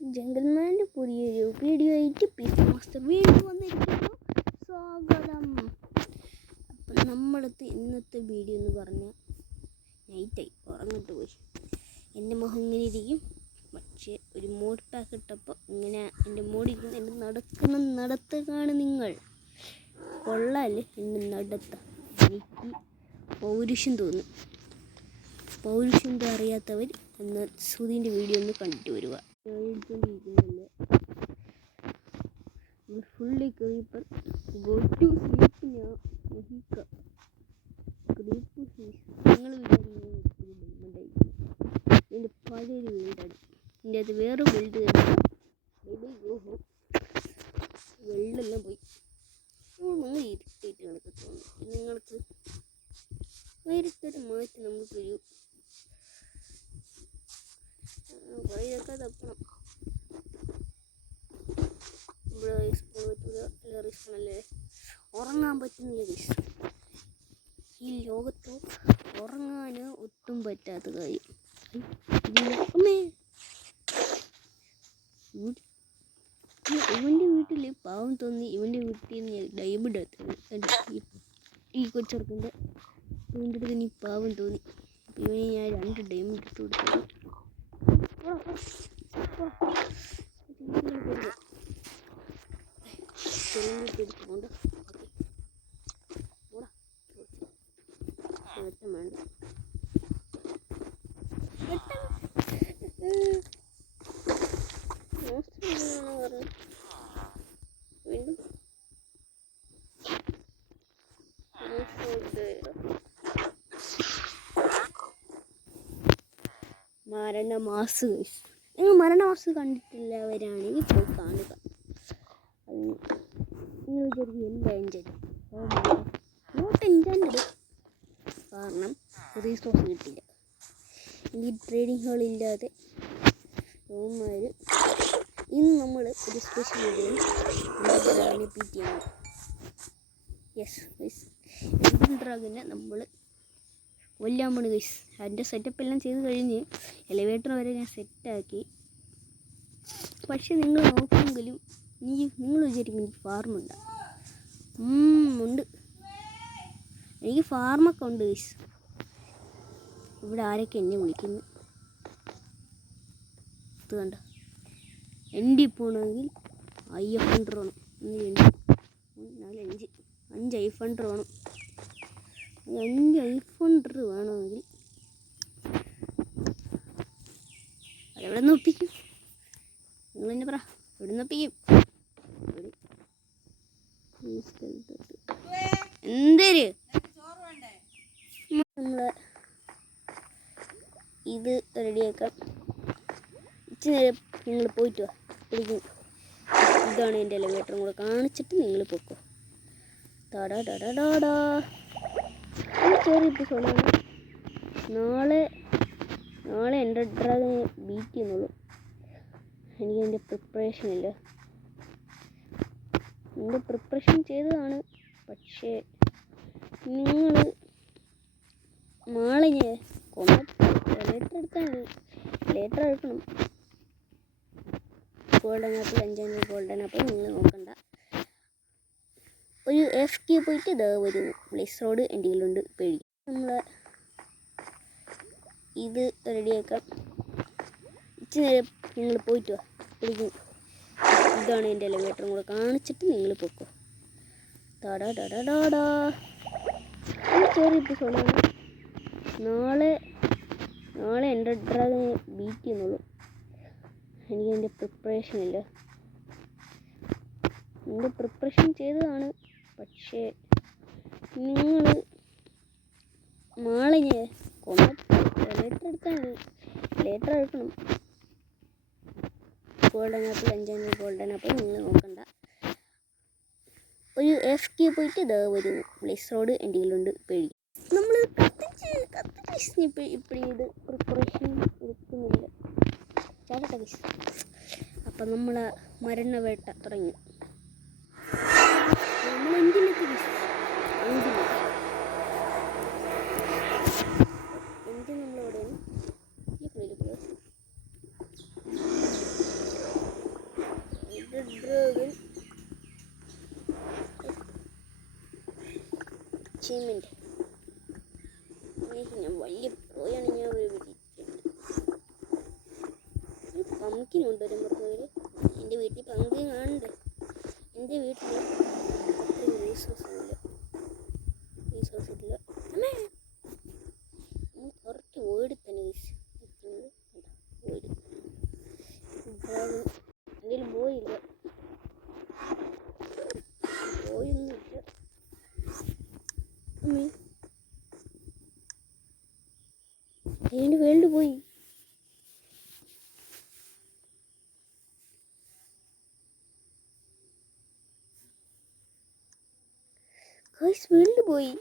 ജംഗിൾമാൻ്റെ പുതിയൊരു വീഡിയോ ആയിട്ട് piece master വീണ്ടും വന്നിരിക്കുന്നു. സ്വാഗതം. അപ്പം നമ്മളത്തെ ഇന്നത്തെ വീഡിയോ എന്ന് പറഞ്ഞാൽ നൈറ്റായി ഉറങ്ങിട്ട് പോയി. എൻ്റെ മുഖം ഇങ്ങനെ ഇരിക്കും, പക്ഷേ ഒരു മോഡ് പാക്ക് ഇട്ടപ്പോൾ ഇങ്ങനെ എൻ്റെ മോടിരിക്കുന്ന എൻ്റെ നടക്കുന്ന നടത്തക്കാണ് നിങ്ങൾ. കൊള്ളാല്ലേ എൻ്റെ നടത്ത. എനിക്ക് പൗരുഷം തോന്നും. പൗരുഷം അറിയാത്തവർ എന്ന സുധീൻ്റെ വീഡിയോ ഒന്ന് കണ്ടിട്ട് വരിക. Fully creeper go to sleep ഞാൻ മഹിക്ക ക്രീപ്പ് നിങ്ങൾ വിചാരിക്കുന്നുണ്ടായി എൻ്റെ പഴയൊരു ബിൽഡാണ്. എൻ്റെ അത് വേറെ ബിൽഡ് വെള്ളമെല്ലാം പോയി. നിങ്ങൾ ഇരുട്ടിയിട്ട് കണക്ക് തോന്നും. നിങ്ങൾക്ക് വേറൊരു മാറ്റി നമുക്കൊരു വഴിയൊക്കെ തപ്പണം. ഇവിടെ റീസ്പോൺ പറ്റില്ല, അല്ല റീസ്പോണല്ലേ ഉറങ്ങാൻ പറ്റുന്നില്ല. ഈ ലോകത്ത് ഉറങ്ങാൻ ഒട്ടും പറ്റാത്ത കാര്യം. ഇവൻ്റെ വീട്ടിൽ പാവം തോന്നി. ഇവൻ്റെ വീട്ടിൽ നിന്ന് ഡയമണ്ട് എടുത്തത് ഈ കൊച്ചെറുക്കൻ്റെ വീണ്ടും ഇനി പാവം തോന്നി. അപ്പം ഇവന് ഞാൻ 2 ഡയമണ്ട് ഇട്ട് കൊടുത്തു. ണ്ട് മരണമാസ്. നിങ്ങൾ മരണമാസ് കണ്ടിട്ടില്ലവരാണെങ്കിൽ പോയി കാണുക. നിങ്ങൾ വിചാരിക്കും എന്താ എൻജോയ് നോട്ട് എൻജോയ്ഡ്. കാരണം റീസോഴ്സ് കിട്ടില്ല. ഈ ട്രേഡിംഗ് ഹാളില്ലാതെ റൂമാർ ഇന്ന് നമ്മൾ ഒരു സ്പെഷ്യൽ വീഡിയോ റിപ്പീറ്റ് ചെയ്യണം. യെസ് ഡ്രാഗിനെ നമ്മൾ കൊല്ലാൻ പോണ് ഗൈസ്. അതിൻ്റെ സെറ്റപ്പ് എല്ലാം ചെയ്ത് കഴിഞ്ഞ് എലിവേറ്റർ വരെ ഞാൻ സെറ്റാക്കി. പക്ഷെ നിങ്ങൾ നോക്കുമെങ്കിലും നിങ്ങൾ വിചാരിക്കും എനിക്ക് ഫാർമുണ്ട്. ഉണ്ട്, എനിക്ക് ഫാർമൊക്കെ ഉണ്ട് ഗൈസ്. ഇവിടെ ആരൊക്കെ എന്നെ വിളിക്കുന്നു ഇത് കണ്ട. എൻ്റെ പോകണമെങ്കിൽ IF100 വേണം. 5 IF100 വേണം. 5 IF100 വേണമെങ്കിൽ അതെവിടെ നിന്ന് ഒപ്പിക്കും? നിങ്ങൾ തന്നെ പറ, എവിടെ നിന്ന് ഒപ്പിക്കും? എന്തര് നമ്മൾ ഇത് റെഡിയാക്കാം. ഇച്ചിരി നേരം നിങ്ങൾ പോയിട്ട് വാ, പിടിക്കും. ഇതാണ് എൻ്റെ എലിവേറ്ററും കൂടെ കാണിച്ചിട്ട് നിങ്ങൾ പൊക്കോ. ടാടാ ചെറിയ എപ്പിസോഡാണ്. നാളെ എൻ്റെ ഡ്രാഗനെ ബീറ്റ് ചെയ്യുന്നുള്ളൂ. എനിക്കതിൻ്റെ പ്രിപ്പറേഷൻ ഇല്ല. എൻ്റെ പ്രിപ്പറേഷൻ ചെയ്തതാണ്. പക്ഷേ നിങ്ങൾ നാളെ ലേറ്റർ എടുക്കണം. ഗോൾഡൻ ആപ്പിൾ 5 ഗോൾഡൻ ആപ്പിൾ നിങ്ങൾ നോക്കണ്ട. ഒരു FK പോയിട്ട് ഇതാ വരുന്നു. പ്ലേസ് റോഡ് എൻ്റെ കയ്യിലുണ്ട്. പേടി നമ്മൾ ഇത് റെഡിയാക്കാം. ഇച്ചിരി നേരം നിങ്ങൾ പോയിട്ട് വാ, പിടിക്കും. ഇതാണ് എൻ്റെ എലിവേറ്ററും കൂടെ കാണിച്ചിട്ട് നിങ്ങൾ പൊക്കോ. ടാടാ ചെറിയ എപ്പിസോഡാണ്. നാളെ എൻ്റെ ഡ്രാഗനെ ബീറ്റ് ചെയ്യുന്നുള്ളൂ. എനിക്കതിൻ്റെ പ്രിപ്പറേഷൻ ഇല്ല. എൻ്റെ പ്രിപ്പറേഷൻ ചെയ്തതാണ്. പക്ഷേ നിങ്ങൾ നാളെ ലേറ്റർ എടുക്കണം. ഗോൾഡൻ ആപ്പിൾ 5 ഗോൾഡൻ ആപ്പിൾ നിങ്ങൾ നോക്കണ്ട. ഒരു FK പോയിട്ട് ഇതാ വരുന്നു. പ്ലേസ് റോഡ് എൻ്റെ കയ്യിലുണ്ട്. പേടി നമ്മൾ കത്തിച്ച് ഇപ്പോഴും ഇത് പ്രിപ്പറേഷൻ എടുക്കുന്നില്ല. ചാടട്ടെ. അപ്പം നമ്മൾ മരണവേട്ട തുടങ്ങി. നമ്മൾ എന്തിനെത്തി നമ്മളോടെയാണ് അച്ചീവ്മെൻറ്റ്. ഞാൻ വലിയ പ്രോയാണ്. ഞാൻ ഒരു പമ്പിനുണ്ട് ഒരു മുറിയിൽ. എൻ്റെ വീട്ടിൽ പമ്പിൻ കാണുന്നുണ്ട്. എൻ്റെ വീട്ടിൽ അത്രയും റീസോഴ്സില്ല. അമ്മേ കുറച്ച് വീട് തന്നെ വീട് എൻ്റെ പോയില്ല. പോയൊന്നുമില്ല. അമ്മേ എൻ്റെ വേൾഡ് പോയി. ഗൈസ് വേൾഡ് പോയി.